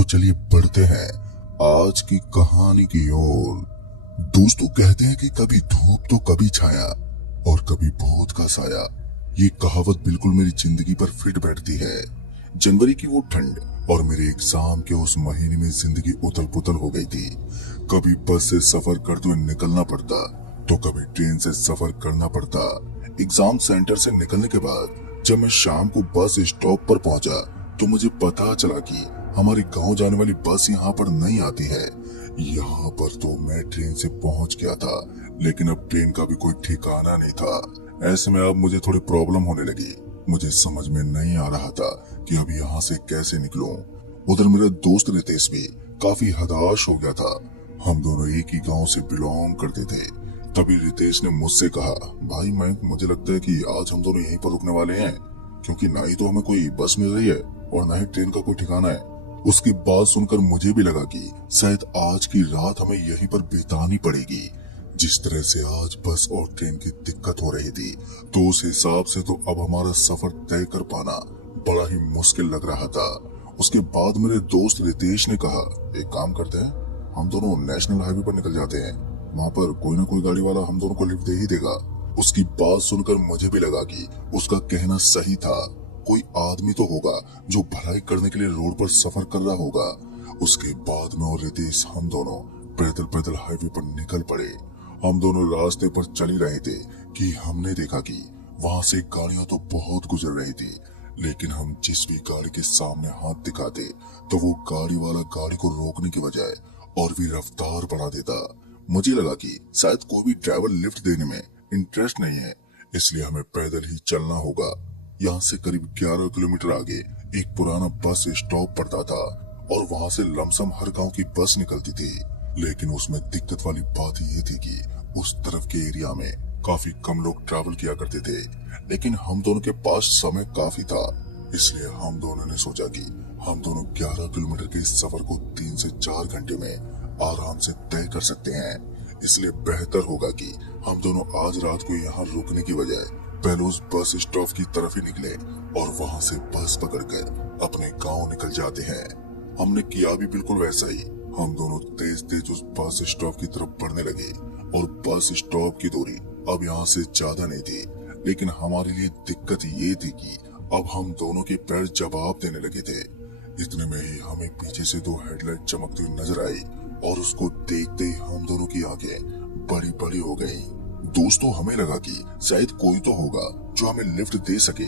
तो चलिए बढ़ते हैं आज की कहानी की ओर। दोस्तों कहते हैं कि कभी धूप तो कभी छाया और कभी भूत का साया। ये कहावत बिल्कुल मेरी जिंदगी पर फिट बैठती है। जनवरी की वो ठंड और मेरे एग्जाम के उस महीने में जिंदगी उथल पुथल हो गई थी। कभी बस से सफर करते हुए निकलना पड़ता तो कभी ट्रेन से सफर करना पड़ता। एग्जाम सेंटर से निकलने के बाद जब मैं शाम को बस स्टॉप पर पहुंचा तो मुझे पता चला कि हमारे गांव जाने वाली बस यहाँ पर नहीं आती है। यहाँ पर तो मैं ट्रेन से पहुंच गया था, लेकिन अब ट्रेन का भी कोई ठिकाना नहीं था। ऐसे में अब मुझे थोड़ी प्रॉब्लम होने लगी। मुझे समझ में नहीं आ रहा था कि अब यहाँ से कैसे निकलूं। उधर मेरा दोस्त रितेश भी काफी हताश हो गया था। हम दोनों एक ही गांव से बिलोंग करते थे। तभी रितेश ने मुझसे कहा, भाई मुझे लगता है कि आज हम दोनों यहीं पर रुकने वाले हैं, क्योंकि ना ही तो हमें कोई बस मिल रही है और ना ही ट्रेन का कोई ठिकाना है। उसकी बात सुनकर मुझे भी लगा कि शायद आज की रात हमें यहीं पर बितानी पड़ेगी। जिस तरह से आज बस और ट्रेन की दिक्कत हो रही थी, तो उस हिसाब से तो अब हमारा सफर तय कर पाना बड़ा ही मुश्किल लग रहा था। उसके बाद मेरे दोस्त रितेश ने कहा, एक काम करते हैं, हम दोनों नेशनल हाईवे पर निकल जाते हैं। वहाँ पर कोई ना कोई गाड़ी वाला हम दोनों को लिफ्ट दे ही देगा। उसकी बात सुनकर मुझे भी लगा कि उसका कहना सही था। कोई आदमी तो होगा जो भलाई करने के लिए रोड पर सफर कर रहा होगा। उसके बाद में और रितेश हम दोनों पैदल पैदल हाईवे पर निकल पड़े। हम दोनों रास्ते पर चल ही रहे थे कि हमने देखा कि वहाँ से गाड़ियां तो बहुत गुजर रही थी, लेकिन हम जिस भी गाड़ी के सामने हाथ दिखाते तो वो गाड़ी वाला गाड़ी को रोकने की बजाय और भी रफ्तार बढ़ा देता। मुझे लगा कि शायद कोई भी ड्राइवर लिफ्ट देने में इंटरेस्ट नहीं है, इसलिए हमें पैदल ही चलना होगा। यहाँ से करीब 11 किलोमीटर आगे एक पुराना बस स्टॉप पड़ता था और वहाँ से लमसम हर गांव की बस निकलती थी। लेकिन उसमें दिक्कत वाली बात ये थी कि उस तरफ के एरिया में काफी कम लोग ट्रैवल किया करते थे। लेकिन हम दोनों के पास समय काफी था, इसलिए हम दोनों ने सोचा कि हम दोनों 11 किलोमीटर के इस सफर को 3 से 4 घंटे में आराम से तय कर सकते हैं। इसलिए बेहतर होगा कि हम दोनों आज रात को यहाँ रुकने की बजाय पहले उस बस स्टॉप की तरफ ही निकले और वहाँ से बस पकड़कर अपने गांव निकल जाते हैं। हमने किया भी बिल्कुल वैसा ही। हम दोनों तेज तेज उस बस स्टॉप की तरफ बढ़ने लगे और बस स्टॉप की दूरी अब यहाँ से ज्यादा नहीं थी, लेकिन हमारे लिए दिक्कत ये थी कि अब हम दोनों के पैर जवाब देने लगे थे। इतने में ही हमें पीछे से 2 हेडलाइट चमकती हुई नजर आई और उसको देखते ही हम दोनों की आंखें बड़ी बड़ी हो गयी। दोस्तों हमें लगा कि शायद कोई तो होगा जो हमें लिफ्ट दे सके।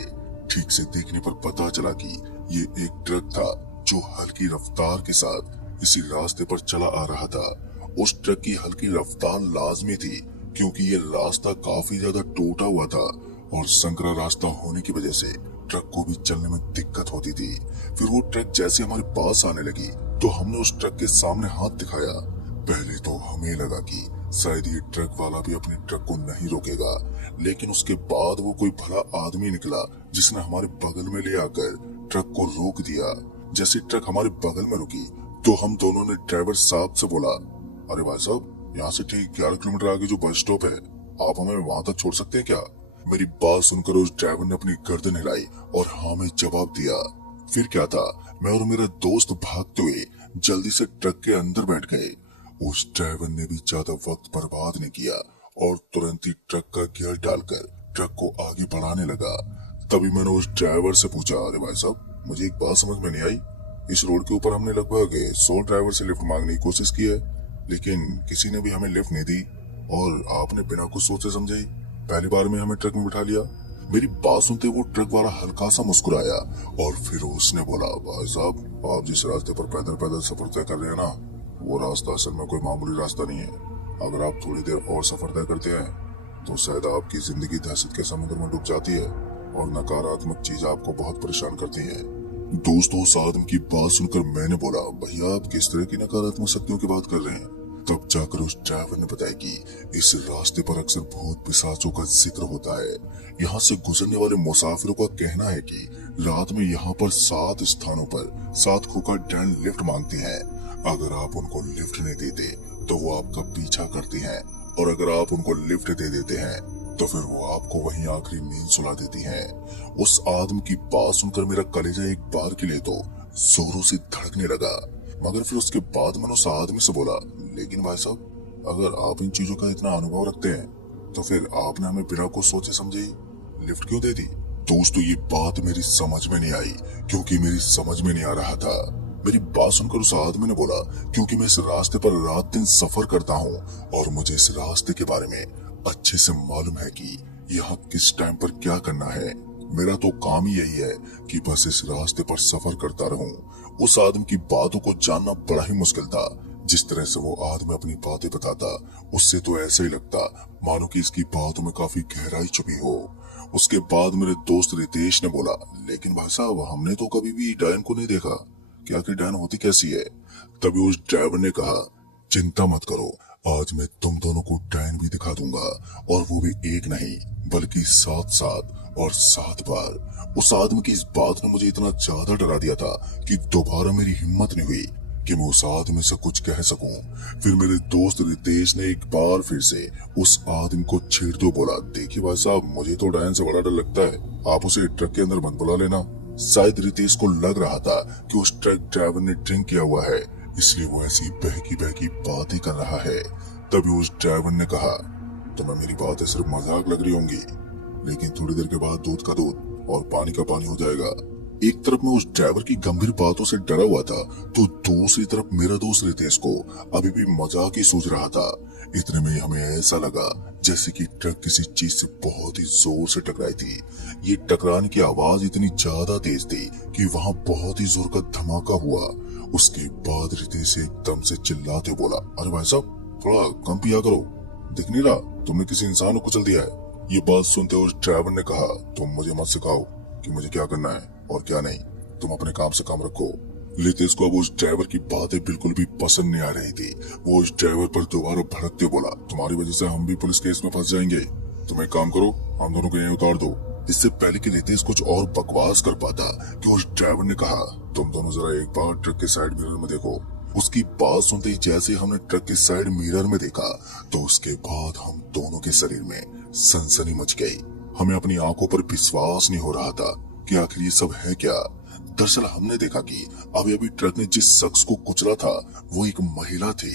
ठीक से देखने पर पता चला कि ये एक ट्रक था जो हल्की रफ्तार के साथ इसी रास्ते पर चला आ रहा था। उस ट्रक की हल्की रफ्तार लाजमी थी, क्योंकि ये रास्ता काफी ज्यादा टूटा हुआ था और संकरा रास्ता होने की वजह से ट्रक को भी चलने में दिक्कत होती थी। फिर वो ट्रक जैसे हमारे पास आने लगी तो हमने उस ट्रक के सामने हाथ दिखाया। पहले तो हमें लगा कि शायद ये ट्रक वाला भी अपने ट्रक को नहीं रोकेगा, लेकिन उसके बाद वो कोई भला आदमी निकला जिसने हमारे बगल में ले आकर ट्रक को रोक दिया। जैसे ट्रक हमारे बगल में रुकी तो हम दोनों ने ड्राइवर साहब से बोला, अरे भाई साहब, यहाँ से ठीक 11 किलोमीटर आगे जो बस स्टॉप है, आप हमें वहाँ तक छोड़ सकते हैं क्या? मेरी बात सुनकर उस ड्राइवर ने अपनी गर्दन हिलाई और हाँ में जवाब दिया। फिर क्या था, मैं और मेरा दोस्त भागते हुए जल्दी से ट्रक के अंदर बैठ गए। उस ड्राइवर ने भी ज्यादा वक्त बर्बाद नहीं किया और तुरंत ही ट्रक का गियर डालकर ट्रक को आगे बढ़ाने लगा। तभी मैंने उस ड्राइवर से पूछा, अरे भाई साहब, मुझे एक बात समझ में नहीं आई। इस रोड के ऊपर हमने लगभग 100 ड्राइवर से लिफ्ट मांगने की कोशिश की है, लेकिन किसी ने भी हमें लिफ्ट नहीं दी और आपने बिना कुछ सोचे समझे ही पहली बार में हमें ट्रक में बिठा लिया। मेरी बात सुनते वो ट्रक वाला हल्का सा मुस्कुराया और फिर उसने बोला, भाई साहब, आप जिस रास्ते पर पैदल पैदल सफर तय कर रहे हैं ना, वो रास्ता असल में कोई मामूली रास्ता नहीं है। अगर आप थोड़ी देर और सफर तय करते हैं तो शायद आपकी जिंदगी दहशत के समुद्र में डूब जाती है और नकारात्मक चीज आपको बहुत परेशान करती है। दोस्तों उस आदमी की बात सुनकर मैंने बोला, भैया आप किस तरह की नकारात्मक शक्तियों की बात कर रहे हैं? तब जाकर उस ड्राइवर ने बताया कि इस रास्ते पर अक्सर भूत पिशाचों का जिक्र होता है। यहाँ से गुजरने वाले मुसाफिरों का कहना है कि रात में यहाँ पर 7 स्थानों पर 7 खोखा डैन लिफ्ट मांगती हैं। अगर आप उनको लिफ्ट नहीं देते तो वो आपका पीछा करती हैं, और अगर आप उनको लिफ्ट दे देते हैं तो फिर वो आपको वहीं आखिरी नींद सुला देती हैं। उस आदमी की बात सुनकर मेरा कलेजा एक बार के लिए तो जोरों से धड़कने लगा। मगर फिर उसके बाद मैंने उस आदमी से बोला, लेकिन भाई साहब, अगर आप इन चीजों का इतना अनुभव रखते हैं तो फिर आपने हमें बिना कुछ सोचे समझे ही लिफ्ट क्यों दे दी? दोस्तों, ये बात मेरी समझ में नहीं आई, क्योंकि मेरी समझ में नहीं आ रहा था। मेरी बात सुनकर उस आदमी ने बोला, क्योंकि मैं इस रास्ते पर रात दिन सफर करता हूँ और मुझे इस रास्ते के बारे में अच्छे से मालूम है कि यहाँ किस टाइम पर क्या करना है। मेरा तो काम ही यही है कि बस इस रास्ते पर सफर करता रहूं। उस आदमी की बातों को जानना बड़ा ही मुश्किल था। जिस तरह से वो आदमी अपनी बातें बताता, उससे तो ऐसा ही लगता मानो कि इसकी बातों में काफी गहराई छुपी हो। उसके बाद मेरे दोस्त रितेश ने बोला, लेकिन भाई साहब, हमने तो कभी भी डायन को नहीं देखा, क्या कि डायन होती कैसी है? तभी उस ड्राइवर ने कहा, चिंता मत करो, आज मैं तुम दोनों को डायन भी दिखा दूंगा, और वो भी एक नहीं बल्कि 7 और 7 बार। उस आदमी की इस बात ने मुझे इतना ज्यादा डरा दिया था कि दोबारा मेरी हिम्मत नहीं हुई कि मैं उस आदमी से कुछ कह सकूं। फिर मेरे दोस्त रितेश ने एक बार फिर से उस आदमी को छेड़ दो बोला, देखिए भाई साहब, मुझे तो डायन से बड़ा डर लगता है, आप उसे ट्रक के अंदर मत बुला लेना। शायद रितेश को लग रहा था कि उस ट्रक ड्राइवर ने ड्रिंक किया हुआ है, इसलिए वो ऐसी बहकी बहकी बातें कर रहा है। तभी उस ड्राइवर ने कहा, तुम्हें मेरी बातें सिर्फ मजाक लग रही होंगी, लेकिन थोड़ी देर के बाद दूध का दूध और पानी का पानी हो जाएगा। एक तरफ मैं उस ड्राइवर की गंभीर बातों से डरा हुआ था, तो दूसरी तरफ मेरा दोस्त रितेश को अभी भी मजाक ही सूझ रहा था। इतने में हमें ऐसा लगा जैसे कि ट्रक किसी चीज से बहुत ही जोर से टकराई थी। ये टकराने की आवाज इतनी ज्यादा तेज थी कि वहाँ बहुत ही जोर का धमाका हुआ। उसके बाद रितेश एकदम से चिल्लाते बोला, अरे भाई साहब, थोड़ा कम पिया करो, दिख नहीं रहा तुमने किसी इंसान को कुचल दिया है? ये बात सुनते उस ड्राइवर ने कहा, तुम मुझे मत सिखाओ कि मुझे क्या करना है और क्या नहीं, तुम अपने काम से काम रखो। रितेश को अब उस ड्राइवर की बातें बिल्कुल भी पसंद नहीं आ रही थी। वो उस ड्राइवर पर दोबारा भड़कते बोला, तुम्हारी वजह से हम भी पुलिस केस में फंस जाएंगे, तुम एक काम करो, हम दोनों को यहीं उतार दो। इससे पहले कि रितेश कुछ और बकवास कर पाता कि उस ड्राइवर ने कहा, तुम दोनों जरा एक बार ट्रक के साइड मिरर में देखो। उसकी बात सुनते ही जैसे हमने ट्रक के साइड मिरर में देखा, तो उसके बाद हम दोनों के शरीर में सनसनी मच गई। हमें अपनी आंखों पर विश्वास नहीं हो रहा था कि आखिर ये सब है क्या। दरअसल हमने देखा कि अभी अभी ट्रक ने जिस शख्स को कुचला था वो एक महिला थी।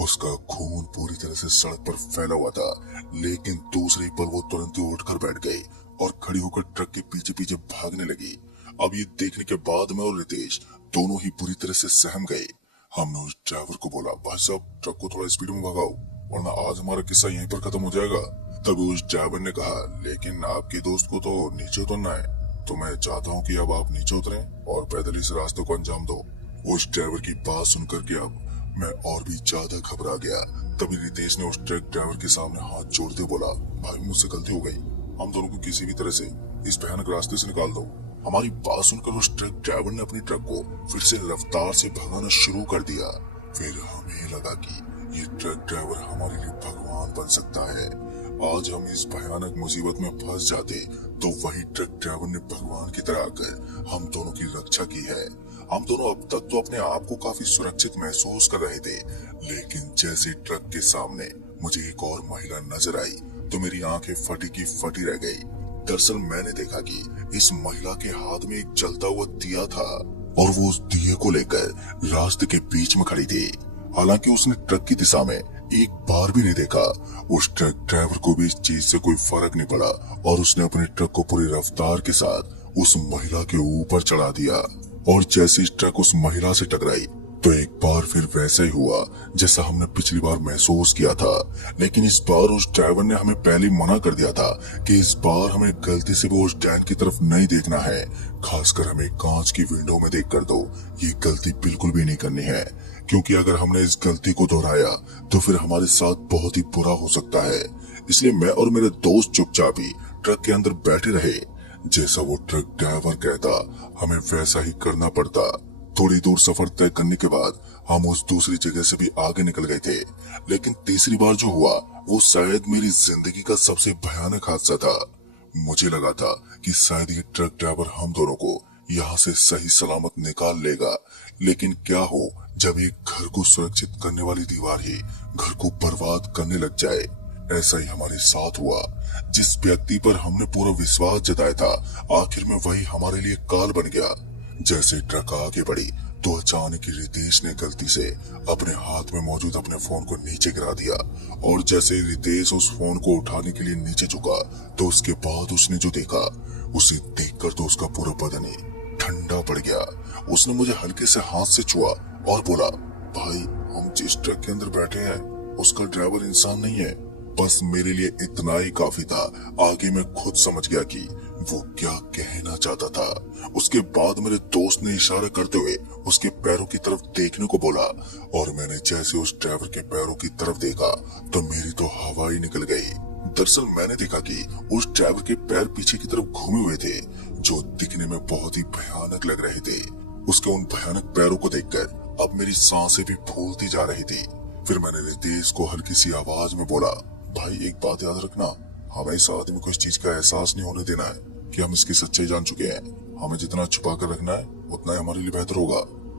उसका खून पूरी तरह से सड़क पर फैला हुआ था, लेकिन दूसरे पल वो तुरंत ही उठकर बैठ गई और खड़ी होकर ट्रक के पीछे पीछे भागने लगी। अब ये देखने के बाद मैं और रितेश दोनों ही पूरी तरह से सहम गए। हमने उस ड्राइवर को बोला, भाई साहब, ट्रक को थोड़ा स्पीड में भगाओ, वरना आज हमारा किस्सा यहीं पर खत्म हो जाएगा। तभी उस ड्राइवर ने कहा, लेकिन आपके दोस्त को तो नीचे उतरना है, तो मैं चाहता हूँ कि अब आप नीचे उतरें और पैदल इस रास्ते को अंजाम दो। उस ड्राइवर की बात सुनकर के अब मैं और भी ज्यादा घबरा गया। तभी रितेश ने उस ट्रक ड्राइवर के सामने हाथ जोड़ते बोला, भाई, मुझसे गलती हो गई, हम दोनों को किसी भी तरह से इस भयानक रास्ते से निकाल दो। हमारी बात सुनकर उस ट्रक ड्राइवर ने अपनी ट्रक को फिर से रफ्तार से भगाना शुरू कर दिया। फिर हमें लगा कि ये ट्रक ड्राइवर हमारे लिए भगवान बन सकता है। आज हम इस भयानक मुसीबत में फंस जाते तो वही ट्रक ड्राइवर ने भगवान की तरह आकर हम दोनों की रक्षा की है। हम दोनों अब तक तो अपने आप को काफी सुरक्षित महसूस कर रहे थे, लेकिन जैसे ट्रक के सामने मुझे एक और महिला नजर आई तो मेरी आंखें फटी की फटी रह गई। दरअसल मैंने देखा कि इस महिला के हाथ में एक जलता हुआ दिया था और वो उस दिए को लेकर रास्ते के बीच में खड़ी थी। हालांकि उसने ट्रक की दिशा में एक बार भी नहीं देखा। उस ट्रक ड्राइवर को भी इस चीज से कोई फर्क नहीं पड़ा और उसने अपने ट्रक को पूरी रफ्तार के साथ उस महिला के ऊपर चढ़ा दिया। और जैसे इस ट्रक उस महिला से टकराई तो एक बार फिर वैसा ही हुआ जैसा हमने पिछली बार महसूस किया था। लेकिन इस बार उस ड्राइवर ने हमें पहले मना कर दिया था कि इस बार हमें गलती से भी उस डैन की तरफ नहीं देखना है, खासकर हमें कांच की विंडो में देख कर दो। ये गलती बिल्कुल भी नहीं करनी है, क्योंकि अगर हमने इस गलती को दोहराया तो फिर हमारे साथ बहुत ही बुरा हो सकता है। इसलिए मैं और मेरे दोस्त चुपचाप ही ट्रक के अंदर बैठे रहे। जैसा वो ट्रक ड्राइवर कहता हमें वैसा ही करना पड़ता। थोड़ी दूर सफर तय करने के बाद हम उस दूसरी जगह से भी आगे निकल गए थे। लेकिन तीसरी बार जो हुआ वो शायद मेरी जिंदगी का सबसे भयानक हादसा था। मुझे लगा था कि शायद ये ट्रक ड्राइवर हम दोनों को यहाँ से सही सलामत निकाल लेगा, लेकिन क्या हो जब एक घर को सुरक्षित करने वाली दीवार ही घर को बर्बाद करने लग जाए। ऐसा ही हमारे साथ हुआ। जिस व्यक्ति पर हमने पूरा विश्वास जताया था, आखिर में वही हमारे लिए काल बन गया। जैसे ट्रक आगे बढ़ी तो अचानक ही रितेश ने गलती से अपने हाथ में मौजूद अपने फोन को नीचे गिरा दिया। और जैसे ही रितेश उस फोन को उठाने के लिए नीचे झुका तो उसके बाद उसने जो देखा, उसे देखकर तो उसका पूरा बदन ही ठंडा पड़ गया। उसने मुझे हल्के से हाथ से छुआ और बोला, भाई हम जिस ट्रक के अंदर बैठे हैं उसका ड्राइवर इंसान नहीं है। बस मेरे लिए इतना ही काफी था। आगे मैं खुद समझ गया कि वो क्या कहना चाहता था। उसके बाद मेरे दोस्त ने इशारा करते हुए उसके पैरों की तरफ देखने को बोला और मैंने जैसे उस ड्राइवर के पैरों की तरफ देखा तो मेरी तो हवा ही निकल गई। दरअसल मैंने देखा कि उस ड्राइवर के पैर पीछे की तरफ घूमे हुए थे, जो दिखने में बहुत ही भयानक लग रहे थे। उसके उन भयानक पैरों को देखकर अब मेरी सांसें भी फूलती जा रही थी। फिर मैंने रितेश को हल्की सी आवाज में बोला, भाई एक बात याद रखना, हमें इस आदमी को इस चीज का एहसास नहीं होने देना है कि हम इसकी सच्चाई जान चुके हैं। हमें जितना छुपा कर रखना है उतना ही हमारे लिए बेहतर होगा।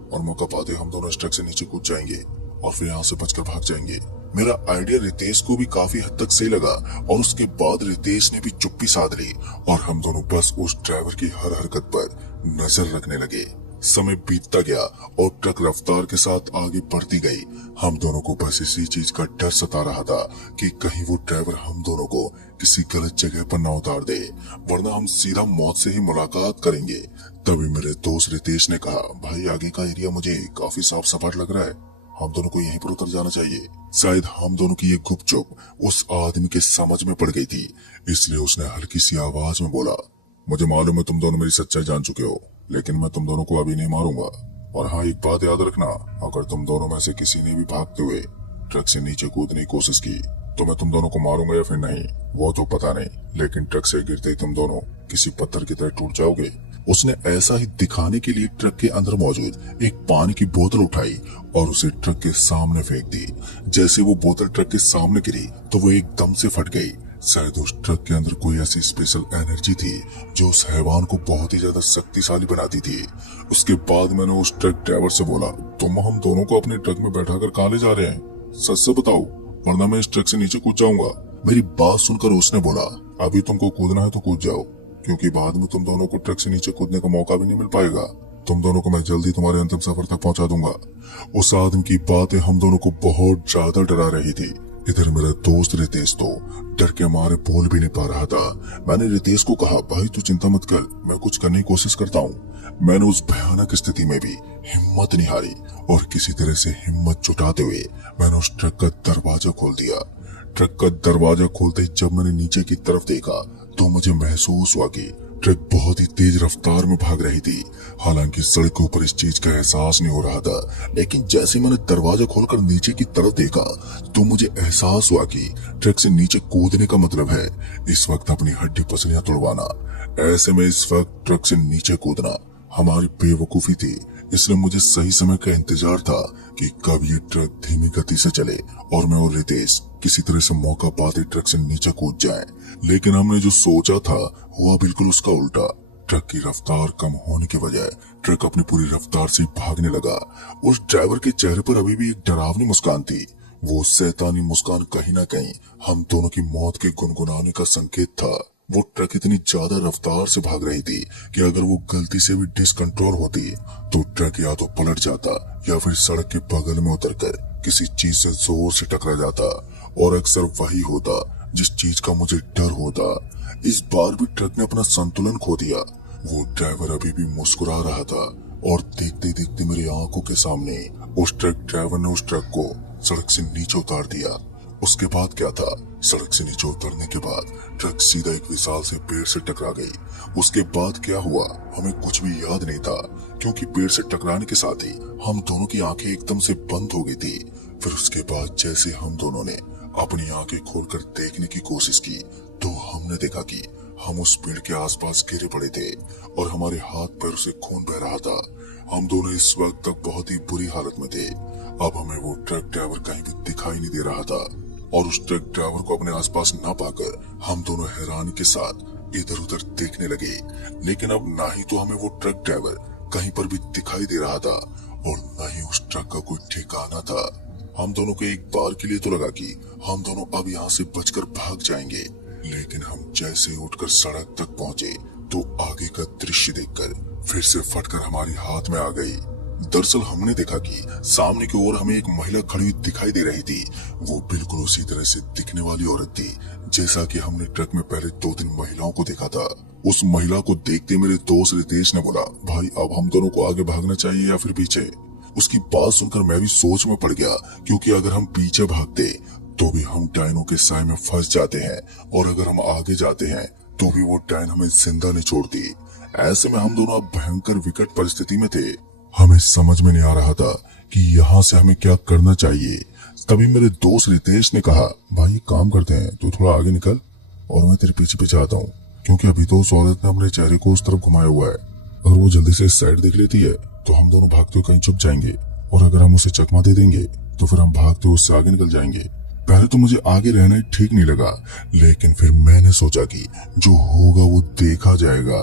और मौका पाते हम दोनों इस ट्रक से नीचे कूद जाएंगे और फिर यहाँ से बचकर भाग जाएंगे। मेरा आइडिया रितेश को भी काफी हद तक सही लगा और उसके बाद रितेश ने भी चुप्पी साध ली और हम दोनों बस उस ड्राइवर की हर हरकत पर नजर रखने लगे। समय बीतता गया और ट्रक रफ्तार के साथ आगे बढ़ती गई। हम दोनों को बस इसी चीज का डर सता रहा था कि कहीं वो ड्राइवर हम दोनों को किसी गलत जगह पर न उतार दे, वरना हम सीधा मौत से ही मुलाकात करेंगे। तभी मेरे दोस्त रितेश ने कहा, भाई आगे का एरिया मुझे काफी साफ सपाट लग रहा है, हम दोनों को यहीं पर उतर जाना चाहिए। शायद हम दोनों की ये गुपचुप उस आदमी के समझ में पड़ गई थी, इसलिए उसने हल्की सी आवाज में बोला, मुझे मालूम है तुम दोनों मेरी सच्चाई जान चुके हो, लेकिन मैं तुम दोनों को अभी नहीं मारूंगा। और हाँ, एक बात याद रखना, अगर तुम दोनों में से किसी ने भी भागते हुए ट्रक से नीचे कूदने की कोशिश की तो मैं तुम दोनों को मारूंगा या फिर नहीं वो तो पता नहीं, लेकिन ट्रक से गिरते ही तुम दोनों किसी पत्थर की तरह टूट जाओगे। उसने ऐसा ही दिखाने के लिए ट्रक के अंदर मौजूद एक पानी की बोतल उठाई और उसे ट्रक के सामने फेंक दी। जैसे वो बोतल ट्रक के सामने गिरी तो वो एकदम से फट गई। शायद उस ट्रक के अंदर कोई ऐसी स्पेशल एनर्जी थी जो उस हैवान को बहुत ही ज्यादा शक्तिशाली बनाती थी। उसके बाद मैंने उस ट्रक ड्राइवर से बोला, तुम हम दोनों को अपने ट्रक में बैठाकर कहाँ ले जा रहे हैं? सच से बताओ, वरना मैं इस ट्रक से नीचे कूद जाऊंगा। मेरी बात सुनकर उसने बोला, अभी तुमको कूदना है तो कूद जाओ, क्योंकि बाद में तुम दोनों को ट्रक से नीचे कूदने का मौका भी नहीं मिल पाएगा। तुम दोनों को मैं जल्दी तुम्हारे अंतिम सफर तक पहुंचा दूंगा। उस आदमी की बातें हम दोनों को बहुत ज्यादा डरा रही थी। इधर मेरा दोस्त रितेश तो डर के मारे बोल भी नहीं पा रहा था। मैंने रितेश को कहा, भाई तू चिंता मत कर, मैं कुछ करने की कोशिश करता हूँ। मैंने उस भयानक स्थिति में भी हिम्मत नहीं हारी और किसी तरह से हिम्मत जुटाते हुए मैंने उस ट्रक का दरवाजा खोल दिया। ट्रक का दरवाजा खोलते ही जब मैंने नीचे की तरफ देखा तो मुझे महसूस हुआ कि ट्रक बहुत ही तेज रफ्तार में भाग रही थी। हालांकि सड़क के ऊपर इस चीज का एहसास नहीं हो रहा था, लेकिन जैसे मैंने दरवाजा खोलकर नीचे की तरफ देखा तो मुझे एहसास हुआ कि ट्रक से नीचे कूदने का मतलब है इस वक्त अपनी हड्डी पसलियां तोड़वाना। ऐसे में इस वक्त ट्रक से नीचे कूदना हमारी बेवकूफी थी, इसलिए मुझे सही समय का इंतजार था कि कब ये ट्रक धीमी गति से चले और मैं और रितेश किसी तरह से मौका पाते ट्रक से नीचे कूद जाएं। लेकिन हमने जो सोचा था हुआ बिल्कुल उसका उल्टा। ट्रक की रफ्तार कम होने के बजाय ट्रक अपनी पूरी रफ्तार से भागने लगा। उस ड्राइवर के चेहरे पर अभी भी एक डरावनी मुस्कान थी। वो शैतानी मुस्कान कहीं ना कहीं हम दोनों की मौत के गुनगुनाने का संकेत था। वो ट्रक इतनी ज्यादा रफ्तार से भाग रही थी कि अगर वो गलती से भी डिसकंट्रोल होती तो ट्रक या तो पलट जाता या फिर सड़क के बगल में उतरकर किसी चीज से जोर से टकरा जाता, और अक्सर वही होता जिस चीज का मुझे डर होता। इस बार भी ट्रक ने अपना संतुलन खो दिया। वो ड्राइवर अभी भी मुस्कुरा रहा था और देखते देखते मेरी आंखों के सामने उस ट्रक ड्राइवर ने उस ट्रक को सड़क से नीचे उतार दिया। उसके बाद क्या था, सड़क से नीचे उतरने के बाद ट्रक सीधा एक विशाल से पेड़ से टकरा गई। उसके बाद क्या हुआ हमें कुछ भी याद नहीं था, क्योंकि पेड़ से टकराने के साथ ही हम दोनों की आंखें एकदम से बंद हो गई थी। फिर उसके बाद जैसे हम दोनों ने अपनी आंखें खोलकर देखने की कोशिश की तो हमने देखा कि हम उस पेड़ के आसपास गिरे पड़े थे और हमारे हाथ पैरों से खून बह रहा था। हम दोनों इस वक्त तक बहुत ही बुरी हालत में थे। अब हमें वो ट्रक ड्राइवर कहीं भी दिखाई नहीं दे रहा था और उस ट्रक ड्राइवर को अपने आसपास न पाकर हम दोनों हैरानी के साथ इधर उधर देखने लगे। लेकिन अब ना ही तो हमें वो ट्रक ड्राइवर कहीं पर भी दिखाई दे रहा था और न ही उस ट्रक का कोई ठिकाना था। हम दोनों को एक बार के लिए तो लगा कि हम दोनों अब यहाँ से बचकर भाग जाएंगे, लेकिन हम जैसे उठकर सड़क तक पहुंचे तो आगे का दृश्य देखकर फिर से फटकर हमारी हाथ में आ गई। दरअसल हमने देखा कि सामने की ओर हमें एक महिला खड़ी हुई दिखाई दे रही थी। वो बिल्कुल उसी तरह से दिखने वाली औरत थी जैसा कि हमने ट्रक में पहले 2-3 महिलाओं को देखा था। उस महिला को देखते मेरे दोस्त रितेश ने बोला, भाई अब हम दोनों को आगे भागना चाहिए या फिर पीछे। उसकी बात सुनकर मैं भी सोच में पड़ गया, क्योंकि अगर हम पीछे भागते तो भी हम डायनों के साए में फंस जाते हैं, और अगर हम आगे जाते हैं तो भी वो डायन हमें जिंदा नहीं छोड़ती। ऐसे में हम दोनों अब भयंकर विकट परिस्थिति में थे। हमें समझ में नहीं आ रहा था कि यहाँ से हमें क्या करना चाहिए। तभी मेरे दोस्त रितेश ने कहा, भाई काम करते हैं, तू थोड़ा आगे निकल और मैं तेरे पीछे पीछे आता हूँ, क्योंकि अभी तो उस औरत ने अपने चेहरे को उस तरफ घुमाया हुआ है। अगर वो जल्दी से इस साइड देख लेती है तो हम दोनों भागते हुए कहीं छुप जाएंगे, और अगर हम उसे चकमा दे देंगे तो फिर हम भागते हुए उससे आगे निकल जाएंगे। पहले तो मुझे आगे रहना ही ठीक नहीं लगा, लेकिन फिर मैंने सोचा कि जो होगा वो देखा जाएगा।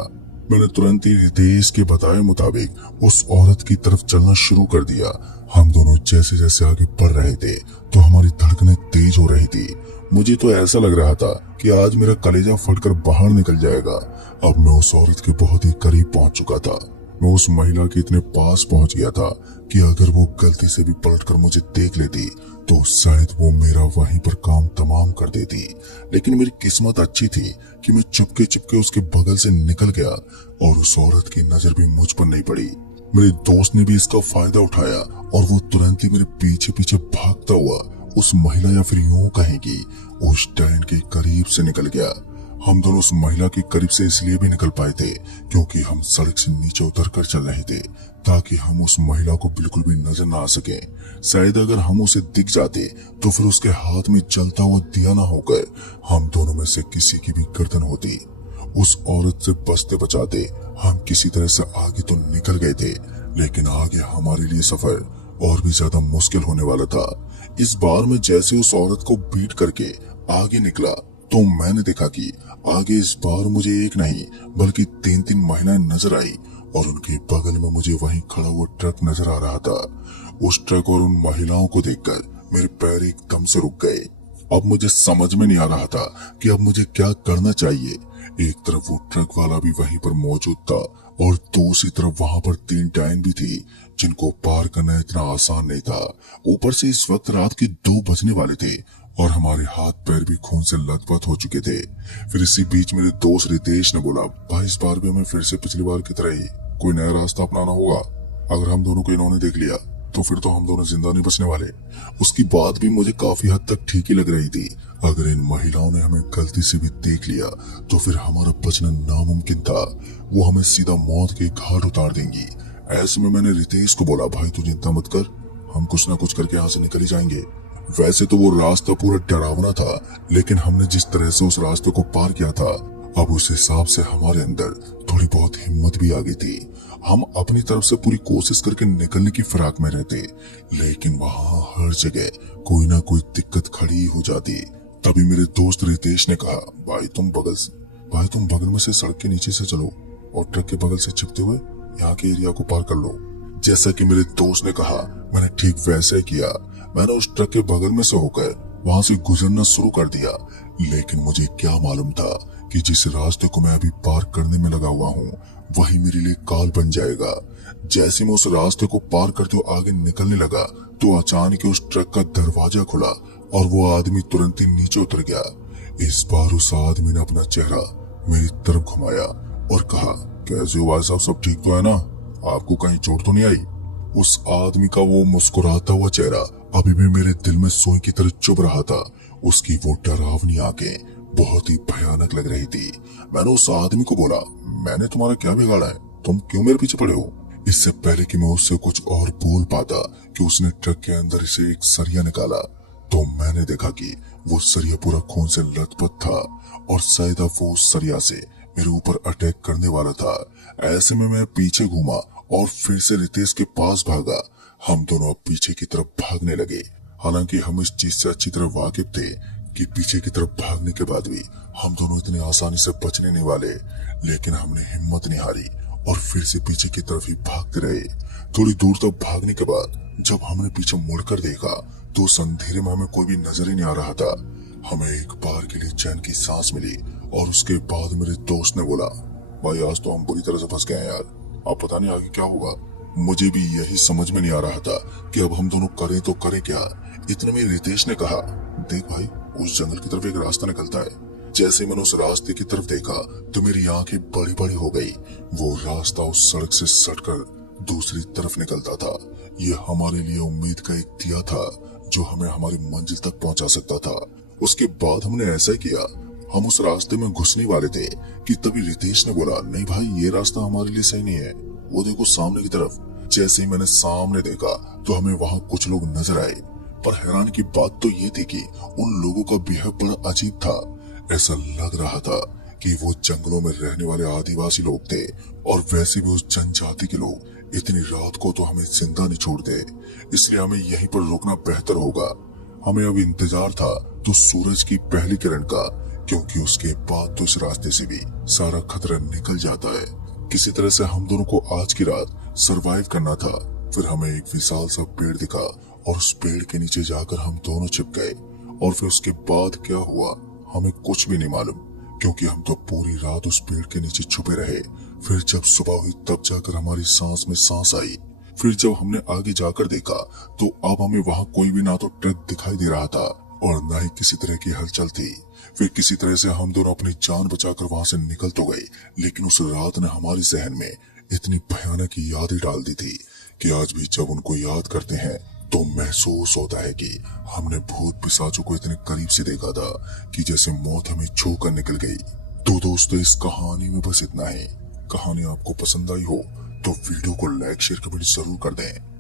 मैंने तुरंत ही रितेश के बताए मुताबिक उस औरत की तरफ चलना शुरू कर दिया। हम दोनों जैसे जैसे आगे बढ़ रहे थे तो हमारी धड़कनें तेज हो रही थी। मुझे तो ऐसा लग रहा था कि आज मेरा कलेजा फटकर बाहर निकल जाएगा। अब मैं उस औरत के बहुत ही करीब पहुंच चुका था। मैं उस महिला के इतने पास पहुंच गया था कि अगर वो गलती से भी पलटकर मुझे देख लेती तो शायद वो मेरा वहीं पर काम तमाम कर देती। लेकिन मेरी किस्मत अच्छी थी कि मैं चुपके चुपके उसके बगल से निकल गया और उस औरत की नजर भी मुझ पर नहीं पड़ी। मेरे दोस्त ने भी इसका फायदा उठाया और वो तुरंत ही मेरे पीछे पीछे भागता हुआ उस महिला या फिर यूं कहेंगी उस डायन के करीब से निकल गया। हम दोनों उस महिला के करीब से इसलिए भी निकल पाए थे क्योंकि हम सड़क से नीचे उतरकर चल रहे थे, ताकि हम उस महिला को बिल्कुल भी नजर ना आ सके। शायद अगर हम उसे दिख जाते तो फिर उसके हाथ में जलता हुआ दिया ना होकर हम दोनों में से किसी की भी गर्दन होती। उस औरत से बचते बचाते हम किसी तरह से आगे तो निकल गए थे, लेकिन आगे हमारे लिए सफर और भी ज्यादा मुश्किल होने वाला था। इस बार मैं जैसे उस औरत को बीट करके आगे निकला तो मैंने देखा कि आगे इस बार मुझे एक नहीं बल्कि 3-3 महिलाएं नजर आई, और उनके बगल में मुझे वहीं खड़ा हुआ ट्रक नजर आ रहा था। उस ट्रक और उन महिलाओं को देखकर मेरे पैर एकदम से रुक गए। अब मुझे समझ में नहीं आ रहा था कि अब मुझे क्या करना चाहिए। एक तरफ वो ट्रक वाला भी वहीं पर मौजूद था और दूसरी तरफ वहां पर 3 डायन भी थी जिनको पार करना इतना आसान नहीं था। ऊपर से इस वक्त रात के 2 बजने वाले थे और हमारे हाथ पैर भी खून से लथपथ हो चुके थे। फिर इसी बीच मेरे दोस्त रितेश ने बोला, भाई इस बार भी हमें फिर से पिछली बार की तरह ही कोई नया रास्ता अपनाना होगा। अगर हम दोनों को इन्होंने देख लिया तो फिर तो हम दोनों जिंदा नहीं बचने वाले। उसकी बात भी मुझे काफी हद तक ठीक ही लग रही थी। अगर इन महिलाओं ने हमें गलती से भी देख लिया तो फिर हमारा बचना नामुमकिन था। वो हमें सीधा मौत के घाट उतार देंगी। ऐसे में मैंने रितेश को बोला, भाई तू चिंता मत कर, हम कुछ ना कुछ करके यहाँ से निकल ही जाएंगे। वैसे तो वो रास्ता पूरा डरावना था, लेकिन हमने जिस तरह से उस रास्ते को पार किया था अब उस हिसाब से हमारे अंदर थोड़ी बहुत हिम्मत भी आ गई थी। हम अपनी तरफ से पूरी कोशिश करके निकलने की फिराक में रहते, लेकिन वहाँ हर जगह कोई ना कोई दिक्कत खड़ी हो जाती। तभी मेरे दोस्त रितेश ने कहा, भाई तुम बगल में से सड़क के नीचे से चलो और ट्रक के बगल से छिपते हुए यहाँ के एरिया को पार कर लो। जैसा कि मेरे दोस्त ने कहा मैंने ठीक वैसा ही किया। मैंने उस ट्रक के बगल में से होकर वहां से गुजरना शुरू कर दिया, लेकिन मुझे क्या मालूम था कि जिस रास्ते को मैं अभी पार करने में लगा हुआ हूँ वही मेरे लिए काल बन जाएगा। जैसे मैं उस रास्ते को पार करते हुए आगे निकलने लगा तो अचानक उस ट्रक का दरवाजा खुला और वो आदमी तुरंत ही नीचे उतर गया। इस बार उस आदमी ने अपना चेहरा मेरी तरफ घुमाया और कहा, कैसे हो भाई साहब, सब ठीक तो है ना, आपको कहीं चोट तो नहीं आई? उस आदमी का वो मुस्कुराता हुआ चेहरा अभी भी मेरे दिल में सोई की तरह चुभ रहा था। उसकी वो डरावनी आंखें बहुत ही भयानक लग रही थी। मैंने उस आदमी को बोला, मैंने तुम्हारा क्या बिगाड़ा है, तुम क्यों मेरे पीछे पड़े हो? इससे पहले कि मैं उससे कुछ और बोल पाता कि उसने ट्रक के अंदर से एक सरिया निकाला तो मैंने देखा कि वो सरिया पूरा खून से लथपथ था और शायद अब वो उस सरिया से मेरे ऊपर अटैक करने वाला था। ऐसे में मैं पीछे घूमा और फिर से रितेश के पास भागा। हम दोनों अब पीछे की तरफ भागने लगे। हालांकि हम इस चीज से अच्छी तरह वाकिफ थे कि पीछे की तरफ भागने के बाद भी हम दोनों इतनी आसानी से बचने नहीं वाले, लेकिन हमने हिम्मत नहीं हारी और फिर से पीछे की तरफ ही भागते रहे। थोड़ी दूर तक भागने के बाद जब हमने पीछे मुड़कर देखा तो उस अंधेरे में हमें कोई भी नजर ही नहीं आ रहा था। हमें एक बार के लिए चैन की सांस मिली और उसके बाद मेरे दोस्त ने बोला, भाई आज तो हम बुरी तरह से फंस गए हैं यार, अब पता नहीं आगे क्या होगा। मुझे भी यही समझ में नहीं आ रहा था कि अब हम दोनों करें तो करें क्या। इतने में रितेश ने कहा, देख भाई, उस जंगल की तरफ एक रास्ता निकलता है। जैसे मैंने उस रास्ते की तरफ देखा तो मेरी आंखें बड़ी बड़ी हो गई। वो रास्ता उस सड़क से सटकर दूसरी तरफ निकलता था। ये हमारे लिए उम्मीद का एक दिया था जो हमें हमारी मंजिल तक पहुंचा सकता था। उसके बाद हमने ऐसा ही किया। हम उस रास्ते में घुसने वाले थे कि तभी रितेश ने बोला, नहीं भाई, ये रास्ता हमारे लिए सही नहीं है, वो देखो सामने की तरफ। जैसे ही मैंने सामने देखा तो हमें वहाँ कुछ लोग नजर आए, पर हैरान की बात तो ये थी कि उन लोगों का बिहेव बड़ा अजीब था। ऐसा लग रहा था कि वो जंगलों में रहने वाले आदिवासी लोग थे, और वैसे भी उस जनजाति के लोग इतनी रात को तो हमें जिंदा नहीं छोड़ते, इसलिए हमें यहीं पर रुकना बेहतर होगा। हमें अब इंतजार था तो सूरज की पहली किरण का, क्योंकि उसके बाद तो इस रास्ते से भी सारा खतरा निकल जाता है। किसी तरह से हम दोनों को आज की रात सरवाइव करना था। फिर हमें एक विशाल सा पेड़ दिखा और उस पेड़ के नीचे जाकर हम दोनों छिप गए। और फिर उसके बाद क्या हुआ हमें कुछ भी नहीं मालूम, क्योंकि हम तो पूरी रात उस पेड़ के नीचे छुपे रहे। फिर जब सुबह हुई तब जाकर हमारी सांस में सांस आई। फिर जब हमने आगे जाकर देखा तो अब हमें वहाँ कोई भी ना तो ट्रक दिखाई दे रहा था और न ही किसी तरह की हलचल थी। फिर किसी तरह से हम दोनों अपनी जान बचाकर वहाँ से निकल तो गए, लेकिन उस रात ने हमारे जहन में इतनी भयानक यादें डाल दी थी कि आज भी जब उनको याद करते हैं तो महसूस होता है कि हमने भूत पिशाचों को इतने करीब से देखा था कि जैसे मौत हमें छू कर निकल गई। तो दोस्तों, इस कहानी में बस इतना ही। कहानी आपको पसंद आई हो तो वीडियो को लाइक शेयर कमेंट जरूर कर दें।